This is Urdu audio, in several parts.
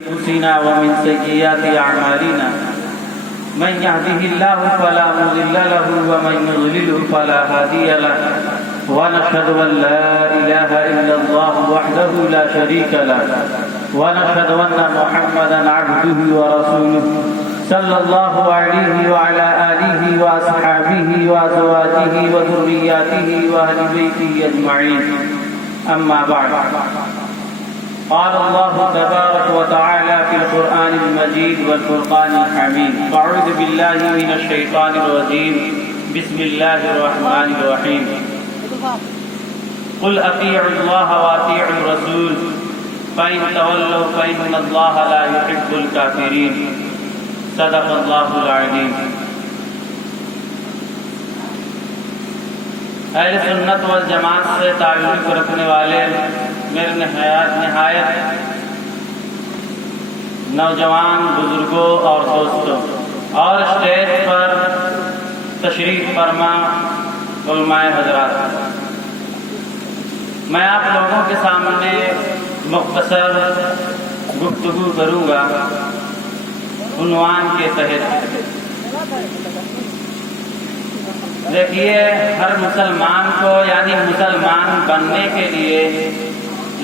أنفسنا ومن سيئات أعمالنا من يهده الله فلا مضل له ومن يضلل فلا هادي له ونشهد أن لا إله إلا الله وحده لا شريك له ونشهد أن محمدا عبده ورسوله صلى الله عليه وعلى آله وأصحابه وأزواجه وذرياته وأهل بيته أجمعين أما بعد قال الله تبارك وتعالى في القرآن المجيد والفرقان الحميد أعوذ بالله من الشيطان الرجيم بسم الله الرحمن الرحيم قل أطيعوا الله وأطيعوا الرسول فإن تولوا فإن الله لا يحب الكافرين صدق الله العظيم. اہل سنت والجماعت سے تعلق رکھنے والے میرے نہایت نوجوان بزرگوں اور دوستوں اور اسٹیج پر تشریف فرما علماء حضرات، میں آپ لوگوں کے سامنے مختصر گفتگو کروں گا عنوان کے تحت. دیکھیے، ہر مسلمان کو یعنی مسلمان بننے کے لیے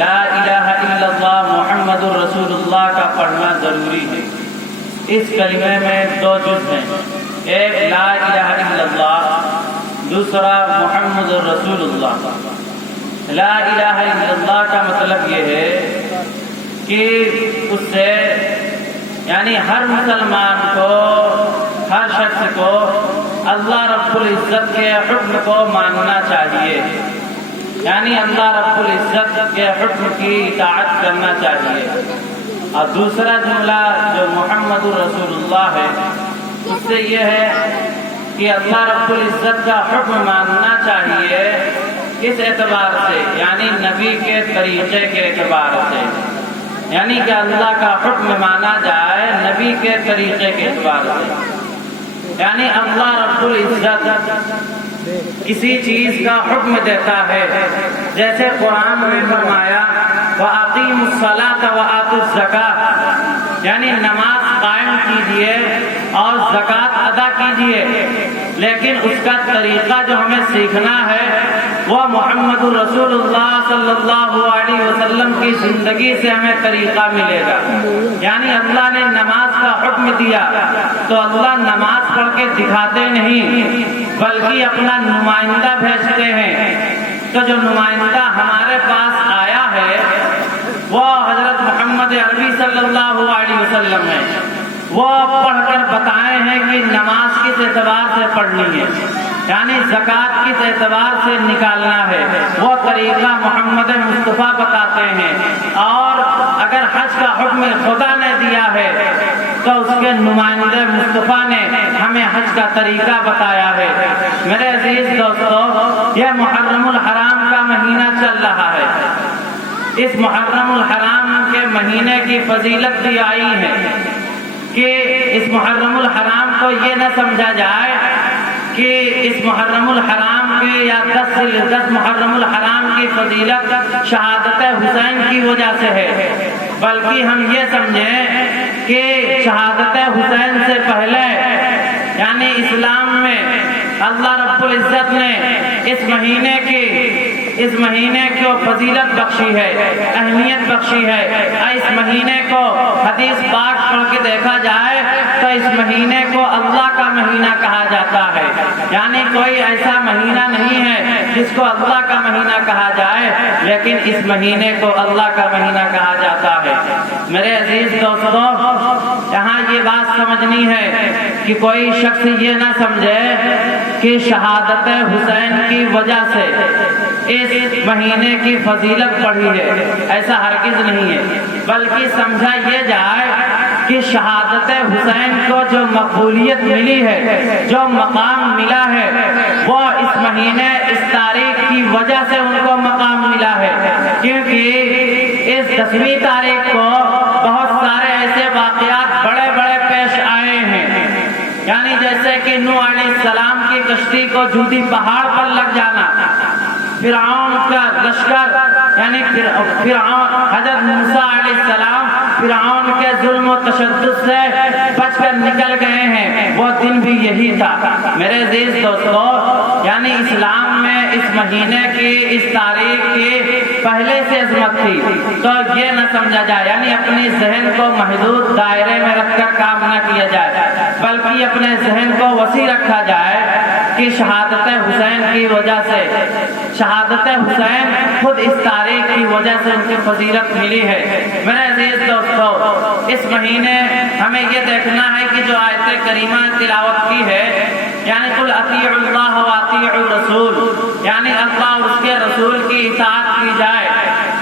لا الہ الا اللہ محمد الرسول اللہ کا پڑھنا ضروری ہے. اس کلمے میں دو جز ہیں، ایک لا الہ الا اللہ، دوسرا محمد الرسول اللہ. لا الہ الا اللہ کا مطلب یہ ہے کہ اس سے یعنی ہر مسلمان کو، ہر شخص کو اللہ رب العزت کے حکم کو ماننا چاہیے، یعنی اللہ رب العزت کے حکم کی اطاعت کرنا چاہیے. اور دوسرا جملہ جو محمد رسول اللہ ہے، اس سے یہ ہے کہ اللہ رب العزت کا حکم ماننا چاہیے اس اعتبار سے، یعنی نبی کے طریقے کے اعتبار سے، یعنی کہ اللہ کا حکم مانا جائے نبی کے طریقے کے اعتبار سے. یعنی اللہ رب العزت کسی چیز کا حکم دیتا ہے، جیسے قرآن میں فرمایا وَأَقِيمُوا الصَّلَاةَ وَآتُوا الزَّكَاةَ، یعنی نماز قائم کیجئے اور زکوٰۃ ادا کیجئے. لیکن اس کا طریقہ جو ہمیں سیکھنا ہے وہ محمد رسول اللہ صلی اللہ علیہ وسلم کی زندگی سے ہمیں طریقہ ملے گا. یعنی اللہ نے نماز کا حکم دیا تو اللہ نماز پڑھ کے دکھاتے نہیں بلکہ اپنا نمائندہ بھیجتے ہیں. تو جو نمائندہ ہمارے پاس آیا ہے وہ حضرت محمد عربی صلی اللہ علیہ وسلم ہے. وہ پڑھ کر بتائے ہیں کہ نماز کس اعتبار سے پڑھنی ہے، یعنی زکوٰۃ کس اعتبار سے نکالنا ہے، وہ طریقہ محمد مصطفیٰ بتاتے ہیں. اور اگر حج کا حکم خدا نے دیا ہے تو اس کے نمائندے مصطفیٰ نے ہمیں حج کا طریقہ بتایا ہے. میرے عزیز دوستو، یہ محرم الحرام کا مہینہ چل رہا ہے. اس محرم الحرام کے مہینے کی فضیلت بھی آئی ہے کہ اس محرم الحرام کو یہ نہ سمجھا جائے کہ اس محرم الحرام کے یا 10 محرم الحرام کی فضیلت شہادت حسین کی وجہ سے ہے، بلکہ ہم یہ سمجھیں کہ شہادت حسین سے پہلے یعنی اسلام میں اللہ رب العزت نے اس مہینے کو فضیلت بخشی ہے، اہمیت بخشی ہے. اس مہینے کو حدیث پاک پڑھ کے دیکھا جائے تو اس مہینے کو اللہ کا مہینہ کہا جاتا ہے. یعنی کوئی ایسا مہینہ نہیں ہے جس کو اللہ کا مہینہ کہا جائے، لیکن اس مہینے کو اللہ کا مہینہ کہا جاتا ہے. میرے عزیز دوستو، یہاں یہ بات سمجھنی ہے کہ کوئی شخص یہ نہ سمجھے کہ شہادت حسین کی وجہ سے اس مہینے کی فضیلت بڑھی ہے، ایسا ہرگز نہیں ہے. بلکہ سمجھا یہ جائے کہ شہادت حسین کو جو مقبولیت ملی ہے، جو مقام ملا ہے، وہ اس مہینے اس تاریخ کی وجہ سے ان کو مقام ملا ہے. کیونکہ اس 10ویں تاریخ کو بہت سارے ایسے واقعات بڑے بڑے پیش آئے ہیں، یعنی جیسے کہ نوح علیہ السلام کی کشتی کو جودی پہاڑ پر لگ جانا، فرعون کا لشکر یعنی فرعون حضرت موسیٰ علیہ السلام فرعون کے ظلم و تشدد سے بچ کر نکل گئے ہیں، وہ دن بھی یہی تھا۔ میرے عزیز دوستو، یعنی اسلام میں اس مہینے کی، اس تاریخ کی پہلے سے عظمت تھی، تو یہ نہ سمجھا جائے، یعنی اپنی ذہن کو محدود دائرے میں رکھ کر کام نہ کیا جائے، بلکہ اپنے ذہن کو وسیع رکھا جائے کہ شہادت حسین کی وجہ سے، شہادت حسین خود اس تاریخ کی وجہ سے ان کی فضیلت ملی ہے۔ میرے عزیز دوستو، اس مہینے ہمیں یہ دیکھنا ہے کہ جو آیت کریمہ تلاوت کی ہے، یعنی قل اطیعوا اللہ و اطیعوا الرسول، یعنی اللہ اور اس کے رسول کی اطاعت کی جائے،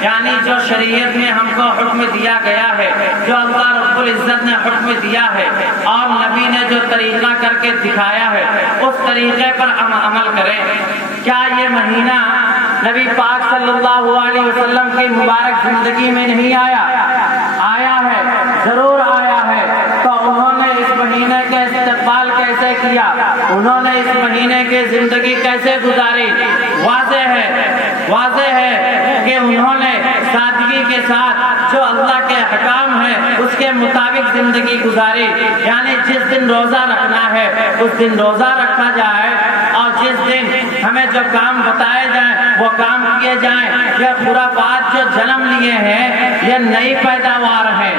یعنی جو شریعت میں ہم کو حکم دیا گیا ہے، جو اللہ رب العزت نے حکم دیا ہے اور نبی نے جو طریقہ کر کے دکھایا ہے، اس طریقے پر ہم عمل کریں۔ کیا یہ مہینہ نبی پاک صلی اللہ علیہ وسلم کی مبارک زندگی میں نہیں آیا؟ آیا ہے، ضرور آیا ہے۔ تو انہوں نے اس مہینے کا استقبال کیسے کیا؟ انہوں نے اس مہینے کی زندگی کیسے گزاری؟ واضح ہے کہ انہوں نے سادگی کے ساتھ جو اللہ کے احکام ہیں اس کے مطابق زندگی گزاری، یعنی جس دن روزہ رکھنا ہے اس دن روزہ رکھا جائے، اور جس دن ہمیں جو کام بتائے جائیں وہ کام کیے جائیں۔ یہ خرافات جو جنم لیے ہیں یہ نئی پیداوار ہے،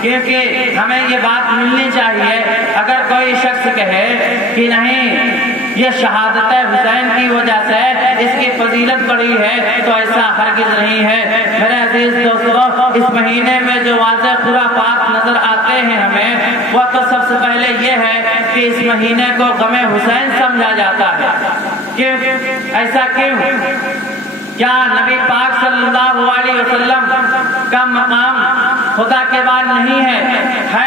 کیونکہ ہمیں یہ بات ملنی چاہیے۔ اگر کوئی شخص کہے کہ نہیں یہ شہادت حسین کی وجہ سے اس کی فضیلت بڑھی ہے، تو ایسا ہرگز نہیں ہے۔ میرے عزیز دوستو، اس مہینے میں جو واضح خرافات نظر آتے ہیں ہمیں، وہ تو سب سے پہلے یہ ہے کہ اس مہینے کو غم حسین سمجھا جاتا ہے۔ کیوں؟ ایسا کیوں؟ کیا نبی پاک صلی اللہ علیہ وسلم کا مقام خدا کے بعد نہیں ہے؟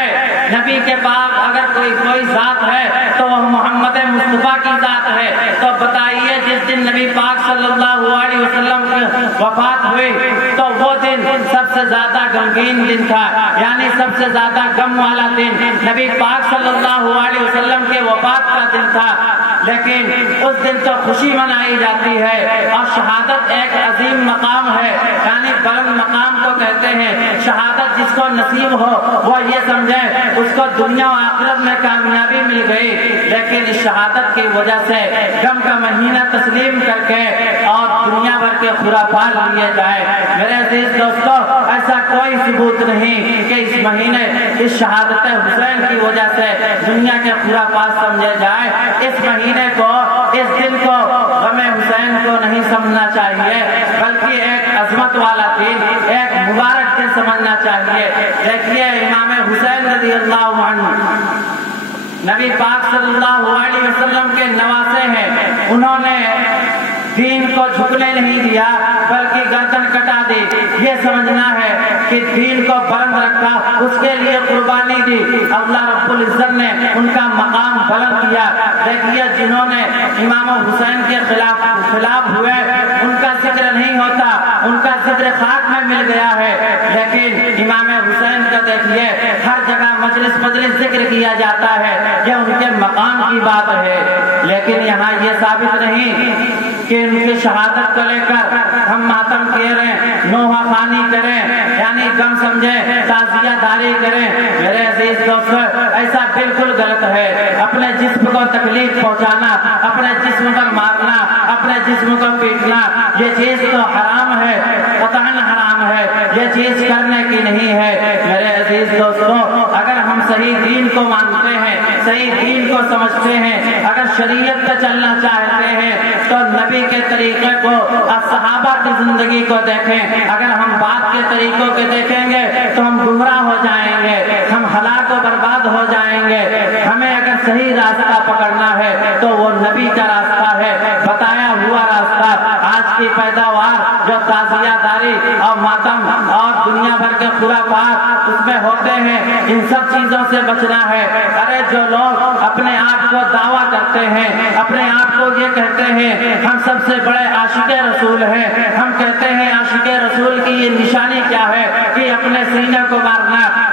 نبی کے بعد اگر کوئی ذات ہے تو وہ محمد مصطفیٰ کی ذات ہے۔ تو بتائیے، جس دن نبی پاک صلی اللہ علیہ وسلم کی وفات ہوئی تو وہ دن سب سے زیادہ غمگین دن تھا، یعنی سب سے زیادہ غم والا دن نبی پاک صلی اللہ علیہ وسلم کے وفات کا دن تھا۔ لیکن اس دن تو خوشی منائی جاتی ہے، اور شہادت ایک عظیم مقام ہے، یعنی بلند مقام کو کہتے ہیں۔ شہادت جس کو نصیب ہو وہ یہ سمجھے اس کو دنیا و آخرت میں کامیابی مل گئی، لیکن اس شہادت کی وجہ سے غم کا مہینہ تسلیم کر کے اور دنیا بھر کے خرافات لیے جائے۔ میرے عزیز دوستو، ایسا کوئی ثبوت نہیں کہ اس مہینے اس شہادت حسین کی وجہ سے دنیا کے خرافات سمجھے جائے۔ اس مہینے کو، اس دن کو غم حسین کو نہیں سمجھنا چاہیے، بلکہ ایک عظمت والا دن، ایک مبارک دن سمجھنا چاہیے۔ دیکھیے، امام حسین رضی اللہ عنہ نبی پاک صلی اللہ علیہ وسلم کے نواسے ہیں، انہوں نے دین کو جھکنے نہیں دیا بلکہ گردن کٹا دی۔ یہ سمجھنا ہے کہ دین کو بلند رکھا، اس کے لیے قربانی دی، اللہ رب العزت نے ان کا مقام بلند کیا۔ دیکھیے، جنہوں نے امام حسین کے خلاف ہوئے ان کا ذکر نہیں ہوتا، ان کا ذکر خاک میں مل گیا ہے، لیکن امام حسین کا دیکھیے ہر جگہ مجلس ذکر کیا جاتا ہے، یہ ان کے مقام کی بات ہے۔ لیکن یہاں یہ ثابت نہیں کہ ان کی شہادت کو لے کر ہم ماتم کریں، نوحہ خوانی کریں، یعنی غم سمجھیں، تعزیہ داری کریں۔ میرے عزیز دوستو، ایسا بالکل غلط ہے۔ اپنے جسم کو تکلیف پہنچانا، اپنے جسم پر مارنا، اپنے جسم کو پیٹنا، یہ چیز تو حرام ہے، قطعاً حرام ہے، یہ چیز کرنے کی نہیں ہے۔ میرے عزیز دوستو، اگر ہم صحیح دین کو مانتے ہیں، صحیح دین کو سمجھتے ہیں، اگر شریعت پہ چلنا چاہتے ہیں تو نبی کے طریقے کو اور صحابہ کی زندگی کو دیکھیں۔ اگر ہم بات کے طریقوں کے دیکھیں گے تو ہم گمراہ ہو جائیں گے، ہم ہلاک و برباد ہو جائیں گے۔ ہمیں اگر صحیح راستہ پکڑنا ہے تو وہ نبی کا راستہ ہے، بتایا ہوا راستہ۔ آج کی پیداوار جو تعزیہ داری اور ماتم اور دنیا بھر کے خرافات اس میں ہوتے ہیں، ان سب چیزوں سے بچنا ہے۔ ارے جو لوگ اپنے آپ کو دعویٰ کرتے ہیں، اپنے آپ کو یہ کہتے ہیں ہم سب سے بڑے عاشق رسول ہیں، ہم کہتے ہیں عاشق رسول کی یہ نشانی کیا ہے کہ اپنے سینے کو مارنا،